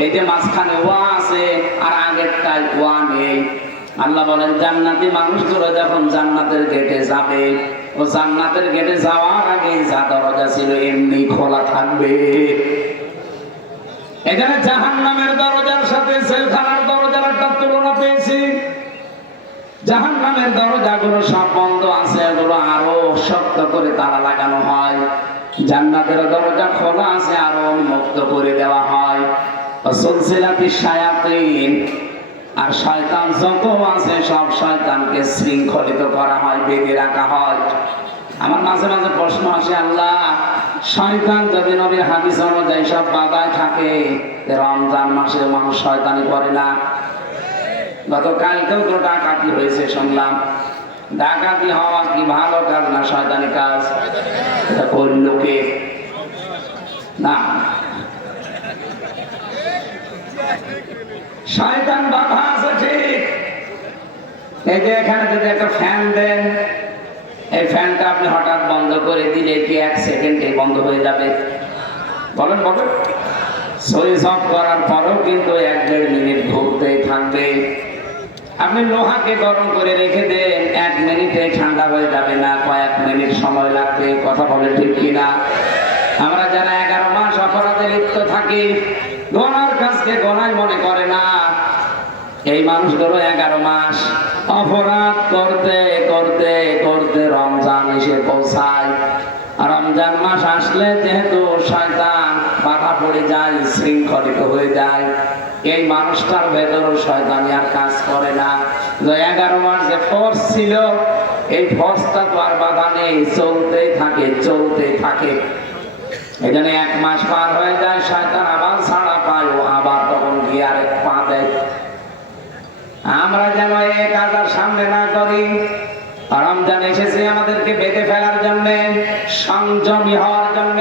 এই যে মাঝখানে ওয়া আছে আর আগেরটাই ওয়া নেই। আল্লাহ বলেন জান্নাতি মানুষগুলো যখন জান্নাতের গেটে যাবে, ও জান্নাতের গেটে যাওয়ার আগে যা দরজা ছিল এমনি খোলা থাকবে। এখানে জাহান্নামের দরজার সাথে জেলখানার দরজার একটা তুলনা পেয়েছি। জাহান্নামের দরজাগুলো সব বন্ধ আছে, এগুলো আরো শক্ত করে তালা লাগানো হয়। জান্নাতের দরজা খোলা আছে, আরো মুক্ত করে দেওয়া হয়। সুলসিলাতিশ শায়াতিন, আর শয়তান যত আছে সব শয়তানকে শৃঙ্খলিত করা হয়, বেঁধে রাখা হয়। আমার মাঝে মাঝে প্রশ্ন আসে, আল্লাহ শয়তান যদি নবীর হাদিস অনুযায়ী সব বাধায় থাকে, রমজান মাসে মানুষ শয়তানি করে না? গতকালকেও তো ডাকাতি হয়েছে শুনলাম। ডাকাতি হওয়া কি ভালো কাজ না শয়তানি কাজ? এটা করল কে? না, শয়তান বাধা আছে ঠিক। এই যে এখানে যদি একটা ফ্যান দেন, এই ফ্যানটা আপনি হঠাৎ বন্ধ করে দিলে কি 1 সেকেন্ডে বন্ধ হয়ে যাবে? বলেন বলেন। সুইচ অফ করার পরেও কিন্তু 1-1.5 মিনিট ঘুরতেই থাকবে। আপনি লোহাকে গরম করে রেখে দেন, 1 মিনিটে ঠান্ডা হয়ে যাবে না, কয়েক মিনিট সময় লাগবে। কথা বলে ঠিক কিনা? আমরা যারা 11 মাস অপরাধে লিপ্ত থাকি, গোনার কাজকে গোনায় মনে করে না, এই মানুষগুলো 11 মাস অপরাধ করতে করতে করতে রমজান এসে পৌঁছায়। রমজান মাস আসলে যেহেতু শয়তান বাধা পড়ে যায়, শৃঙ্খলিত হয়ে যায়, এই মানুষটার ভেতরও শয়তানি আর কাজ করে না। 11 মাস যে ফোর্স ছিল, এই ফোর্সটা তো আর বাধা নেই, চলতেই থাকে চলতেই থাকে। এখানে 1 মাস পার হয়ে যায়, শয়তান আবার ছাড়া পায়, ও আবার তখন গিয়ে আরেক পা দেয়। আমরা যেন এই কাজ আর সামনে না করি। রমজান এসেছে আমাদেরকে বেঁধে ফেলার জন্য, সংযমী হওয়ার জন্য।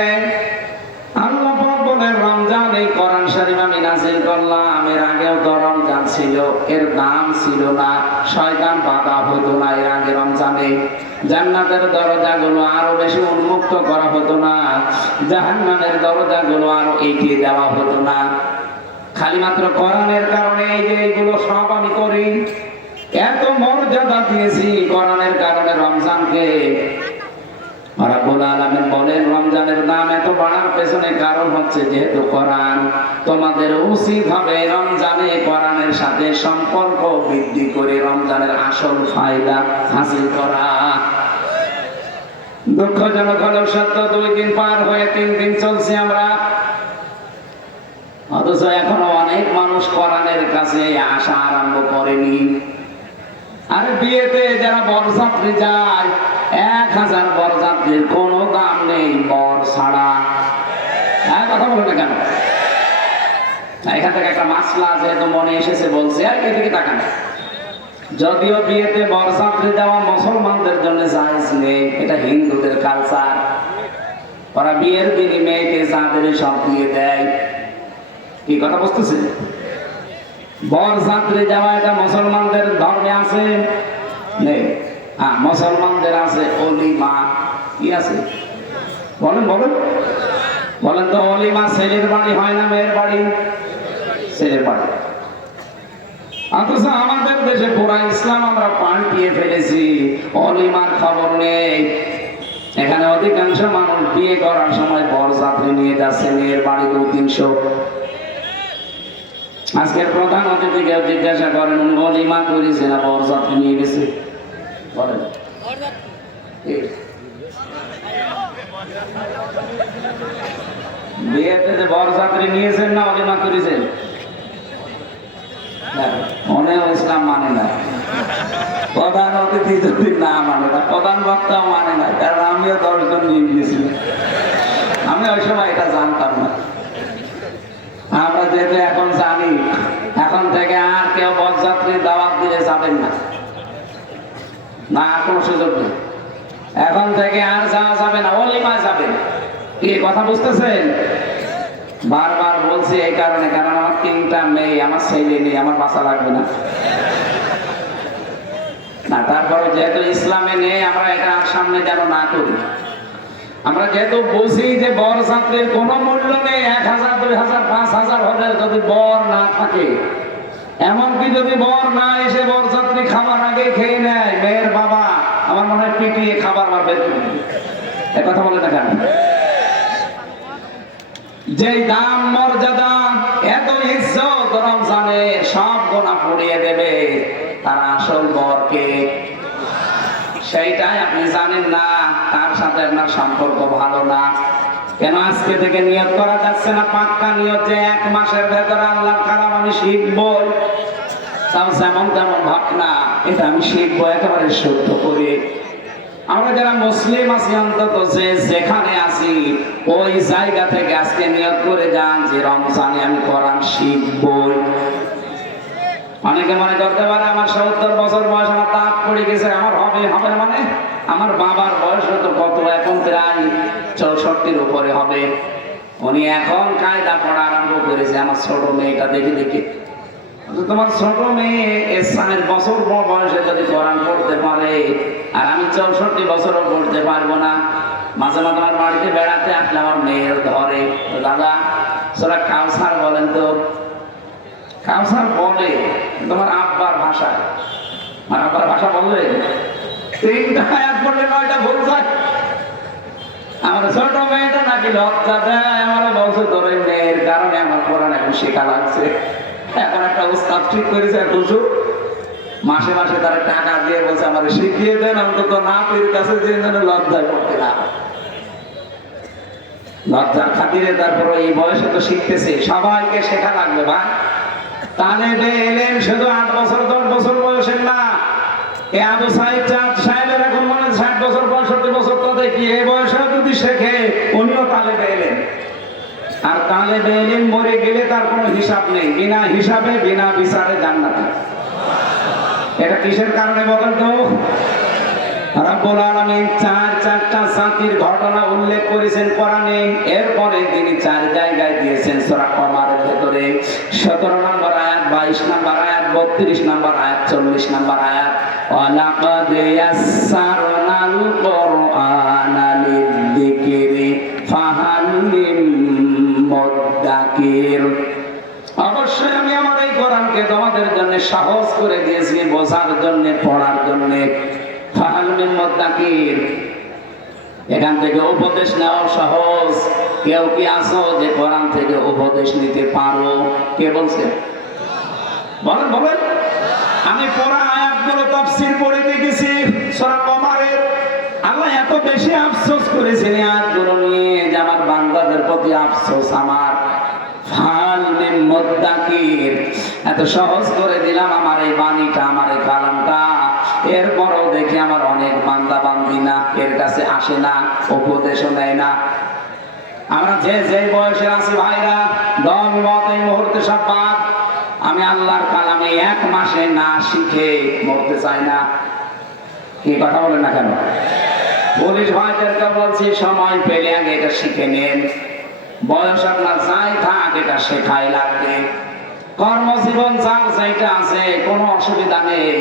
আল্লাহ পাক বলেন, রমজান এই কোরআন শরীফ আমি নাযিল করলাম, এর আগেও তো রমজান ছিল, এর নাম ছিল না, শয়তান বাধা হতো না এর আগে রমজানে। জান্নাতের দরজাগুলো আরো বেশি উন্মুক্ত করা হতো না, জাহান্নামের দরজাগুলো আরো এগিয়ে দেওয়া হতো না। খালি মাত্র কোরআনের কারণে এই যে এগুলো সব আমি করি, এত মর্যাদা দিয়েছি কোরআনের কারণে রমজানকে। রব্বুল আলামিন বলেন, রমজানের নাম এত বাড়ার পেছনে কারণ হচ্ছে যেহেতু কোরআন, তোমাদের উচিত হবে রমজানে কোরআনের সাথে সম্পর্ক বৃদ্ধি করে রমজানের আসল ফায়দা হাসিল করা। দুঃখজনক হলেও সত্য, 2 দিন পার হয়ে 3 দিন চলছে আমরা, অথচ এখনো অনেক মানুষ কোরআনের কাছে আসা আরম্ভ করেনি। আর বিয়েতে যারা বরযাত্রী যায়, 1000 বরযাত্রীর কোনো দাম নেই বর ছাড়া। কথা বলো না কেন? এখান থেকে একটা মাসলা যেহেতু মনে এসেছে বলছে, আর এদিকে তাকান। যদিও বিয়েতে বরযাত্রী যাওয়া মুসলমানদের জন্য জায়েজ নেই, এটা হিন্দুদের কালচার। ওরা বিয়ের দিনই মেয়েকে যাদের সব দিয়ে দেয়। কি কথা বুঝতেছে? বরযাত্রী যাওয়া এটা মুসলমানদের ধর্মে আছে নেই? হ্যাঁ, মুসলমানদের আছে অলিমা। কি আছে বলেন বলেন বলেন তো? অলিমা ছেলের বাড়ি হয় না মেয়ের বাড়ি? ছেলের বাড়ি। অথচ আমাদের দেশে পুরা ইসলাম আমরা পাল্টিয়ে ফেলেছি, অলিমার খবর নেই। এখানে অধিকাংশ মানুষ বিয়ে করার সময় বরযাত্রী নিয়ে যাচ্ছে, মেয়ের বাড়ি 200-300। আজকের প্রধান অতিথিকে জিজ্ঞাসা করেন, উনি অলিমা করেছে না বরযাত্রী নিয়ে গেছে? বলেন। বিয়েতে যে বরযাত্রী নিয়েছেন না অলিমা করেছেন? মনেও ইসলাম মানে না। প্রধান অতিথি যদি না মানে না, প্রধান বক্তাও মানে না, কারণ আমিও 10 জন নিয়ে গিয়েছিলাম। আমি ওই সময় এটা জানতাম না। আমরা যেহেতু এখন জানি, এখন থেকে আর কেউ বরযাত্রীর দাওয়াত দিলে যাবেন না, না কোনো সুযোগ নেই। এখন থেকে আর যাওয়া যাবে না, অলিমা যাবেন। কি কথা বুঝতেছেন? বারবার বলছি এই কারণে, কারণ আমার 3টা মেয়ে, আমার ছেলে নেই, আমার বাঁচা লাগবে না। না, তারপরে যেহেতু ইসলামে নেই, আমরা এটা সামনে যেন না করি। আমরা যেহেতু বুঝি যে বরযাত্রীর কোনো মূল্য নেই, 1000, 2000, 5000 হলে যদি বর না থাকে, এমনকি যদি বর না এসে বরযাত্রী খাবার আগে খেয়ে নেয়, মেয়ের বাবা আমার মনে হয় পিটিয়ে খাবার বের করে দেবে। এ কথা বলে না কেন? যেই দাম মর্যাদা, এত ইজ্জত রমজানে সব গোনা পড়িয়ে দেবে, তার আসল বরকে সেইটাই আপনি জানেন না, তার সাথে আপনার সম্পর্ক ভালো না। কেন আজকে থেকে নিয়ত করা যাচ্ছে না, পাক্কা নিয়ত যে 1 মাসের ভেতরে আল্লাহর কালাম আমি শিখবো? তাও যেমন তেমন ভাব না, এটা আমি শিখবো একেবারে শুদ্ধ করে। আমরা যারা মুসলিম আছি, অন্তত যে যেখানে আছি ওই জায়গা থেকে আজকে নিয়ত করে যান যে রমজানে আমি কোরআন শিখবই। অনেকে মনে করতে পারে আমার 70 বছর বয়স, আমার দাঁত পড়ে গেছে, আমার হবে হবে না। মানে আমার বাবার বয়স তো কত, এখন প্রায় 64-র উপরে হবে। উনি এখন কায়দা পড়া আরম্ভ করেছে আমার ছোট মেয়েটা দেখে দেখে। তোমার ছোট মেয়ে 4 বছর বয়সে যদি কোরআন পড়তে পারে, আর আমি 64 বছরও পড়তে পারবো না। মাঝে মাঝে আমার বাড়িতে বেড়াতে আসলে আমার মেয়ের ধরে, দাদা সূরা কাউসার বলেন তো। কাউসার বলে তোমার আব্বার ভাষায়, আমার আব্বার ভাষা বললে 3টা আয়াত পড়লে 9টা ভুল যায়। আমার ছোট মেয়েটা নাকি লজ্জা দেয়, আমার বলছে তোর এই মেয়ের কারণে আমার কোরআন এখন শেখা লাগছে। এখন একটা উস্তাদ ঠিক করেছে হুজুর, মাসে মাসে তারা টাকা দিয়ে বলছে আমার শিখিয়ে দেন, অন্তত না পের কাছে যে লজ্জায় পড়তে না, লজ্জার খাতিরে। তারপর এই বয়সে তো শিখতেছে, সবাইকে শেখা লাগবে ভাই। তালেবে এলেন শুধু 8 বছর 10 বছর বয়সের না। এ আবু সাইদ চাঁদ সাহেবের এখন মনে 60 বছর 65 বছর, তো দেখি এই বয়সে যদি শেখে উনিও তালেবে এলেন। আর তালেবে এলেন মরে গেলে তার কোনো হিসাব নেই, বিনা হিসাবে বিনা বিচারে জান্নাতে। এটা কিসের কারণে বলেন তো? রব্বুল আলামিন 4টা জাতির ঘটনা উল্লেখ করেছেন কোরআনে। এরপরে তিনি 4 জায়গায় দিয়েছেন সূরা কমারের ভিতরে 17 নম্বর আয়াত, 22 নম্বর আয়াত, 32 নম্বর আয়াত, 40 নম্বর আয়াত। ওয়ালাকাদ ইয়াসসারনাল কুরআনা লিযিকরি ফাহাল মিন মুদ্দাকির। অবশ্যই আমি আমার এই কোরআনকে তোমাদের জন্য সহজ করে দিয়েছি, বোঝার জন্য, পড়ার জন্য। ফাহাল মিন মুদ্দাকির, এখান থেকে উপদেশ নেওয়া সহজ। কেউ কি আছো যে কোরআন থেকে উপদেশ নিতে পারো? কে বলছে? বলেন বলেন। আমি পড়া আয়াতগুলো তাফসীর পড়ে দেখেছি সূরা কমারের। আল্লাহ এত বেশি আফসোস করেছেন এই আয়াতগুলো নিয়ে যে আমার বান্দাদের প্রতি আফসোস আমার। ফাহাল মিন মুদ্দাকির, এত সহজ করে দিলাম আমার এই বাণীটা, আমার এই কালামটা। এরপরও দেখি আমার অনেক বান্দা বান্দি না, এর কাছে আসে না, উপদেশও নেয় না। আমরা যে যে বয়সে আছি ভাইরা, দল মত এই মুহূর্তে সব বাদ। আমি আল্লাহর কালামে 1 মাসে না শিখে মরতে চাই না। কি কথা বলেন না কেন? পুলিশ ভাইদেরকে বলছি সময় পেলে আগে এটা শিখে নেন। বয়স আপনার যাই থাক, এটা শেখাই লাগবে। কর্মজীবন যার যেটা আছে কোনো অসুবিধা নেই,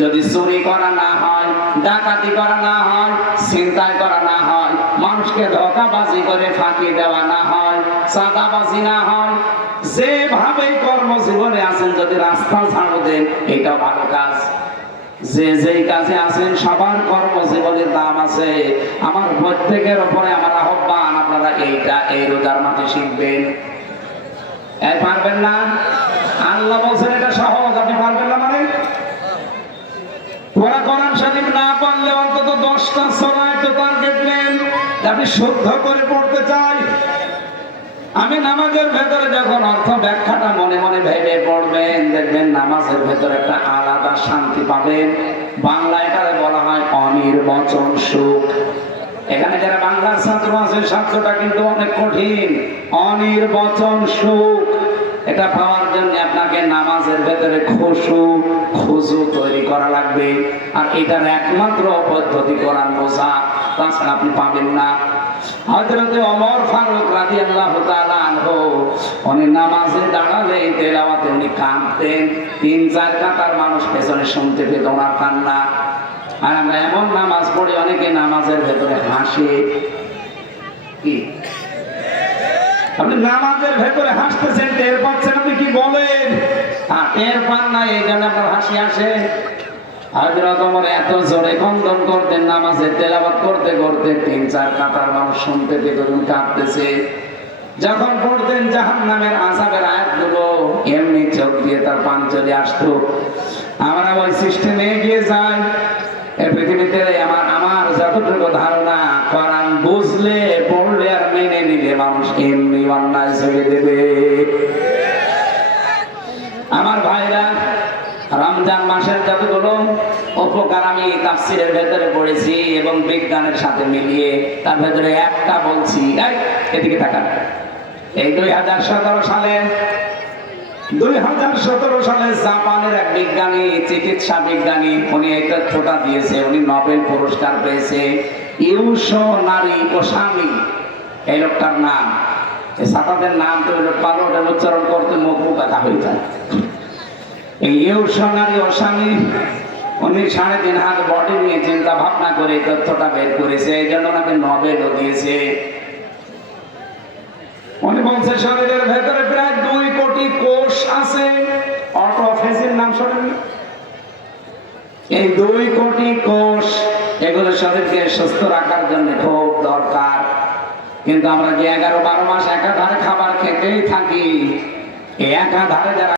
যদি চুরি করা না হয়, ডাকাতি করা না হয়, ছিনতাই করা না হয়, মানুষকে ধোঁকাবাজি করে ফাঁকি দেওয়া না হয়, চাঁদাবাজি না হয়, যেভাবে কর্মজীবনে আছেন যদি রাস্তা ঝাড়ু দেন, এটাও ভালো কাজ। যে যেই কাজে আছেন সবার কর্মজীবনের দাম আছে। আমার প্রত্যেকের উপরে আমার আহ্বান, আপনারা এইটা এই রোজার মাঠে শিখবেন। এই পারবেন না? আল্লাহ বলছেন এটা সহজ, আপনি পারবেন না মানে? কোরআন শরীফ না পারলে অন্তত 10টা সূরা তো টার্গেট নেন, আপনি শুদ্ধ করে পড়তে চাই। আমি নামাজের ভেতরে যখন অর্থ ব্যাখ্যাটা মনে মনে ভেবে পড়বেন, দেখবেন নামাজের ভেতরে একটা আলাদা শান্তি পাবেন। বাংলায় এটাকে বলা হয় অনির্বচন সুখ। এখানে যারা বাংলার ছাত্র আছে, শব্দটা কিন্তু অনেক কঠিন। অনির্বচন সুখ, এটা পাওয়ার জন্য আপনাকে নামাজের ভেতরে খুশু তৈরি করা লাগবে। আর এটার একমাত্র পদ্ধতি কোরআন বোঝা, তাছাড়া আপনি পাবেন না। হযরত ওমর ফারুক রাদিয়াল্লাহু তাআলা আনহু, উনি নামাজে দাঁড়ালে তেলাওয়াতে উনি কাঁদতেন। 3-4 কাতার মানুষ পেছনে শুনতে পেত ওনার কান্না। আর আমরা এমন নামাজ পড়ি, অনেকে নামাজের ভেতরে হাসে। কি আপনি নামাজের ভেতরে হাসতেছেন, টের পাচ্ছেন? আপনি কি বলেন? টের পান না, এই জন্য আপনার হাসি আসে। হযরত ওমর এত জোরে কন্দন করতেন, নামাজে তেলাওয়াত করতে করতে 3-4 কাতার মানুষ শুনতে পেত কাঁদতেছে। যখন পড়তেন জাহান্নামের আযাবের আয়াতগুলো, এমনি চোখ দিয়ে তার পানি চলে আসতো। আমরা ওই সিস্টেমে এগিয়ে যাই। এই পৃথিবীতে আমার যতটুকু ধারণা, কোরআন বুঝলে, পড়লে আর মেনে নিলে মানুষ এমনি অন্যায় ছেড়ে দেবে। আমার ভাইরা, রমজান মাসের যতগুলো উপকার আমি তাফসীরের ভেতরে পড়েছি এবং বিজ্ঞানের সাথে মিলিয়ে, তার ভেতরে একটা বলছি। এদিকে তাকান। এই 2017 সালে জাপানের এক বিজ্ঞানী, চিকিৎসা বিজ্ঞানী, উনি এই তথ্যটা দিয়েছে। উনি নোবেল পুরস্কার পেয়েছে। ইউশোনারি ওসামি এই লোকটার নাম। এই ছাত্রদের নাম তো পালোটা উচ্চারণ করতে মুখ ব্যথা হয়ে যায়। এই ইউশোনারি ওসামি, উনি 3.5 হাত বডি নিয়ে চিন্তা ভাবনা করে তথ্যটা বের করেছে। এই জন্য ওনাকে নোবেলও দিয়েছে। উনি বলছে শরীরের ভেতরে প্রায় 2 কোটি কোষ আছে। অটোফেজির নাম শোনেন? এই 2 কোটি কোষ, এগুলো শরীরকে সুস্থ রাখার জন্য খুব দরকার। কিন্তু আমরা যে 11-12 মাস একাধারে খাবার খেতেই থাকি, এই একাধারে যারা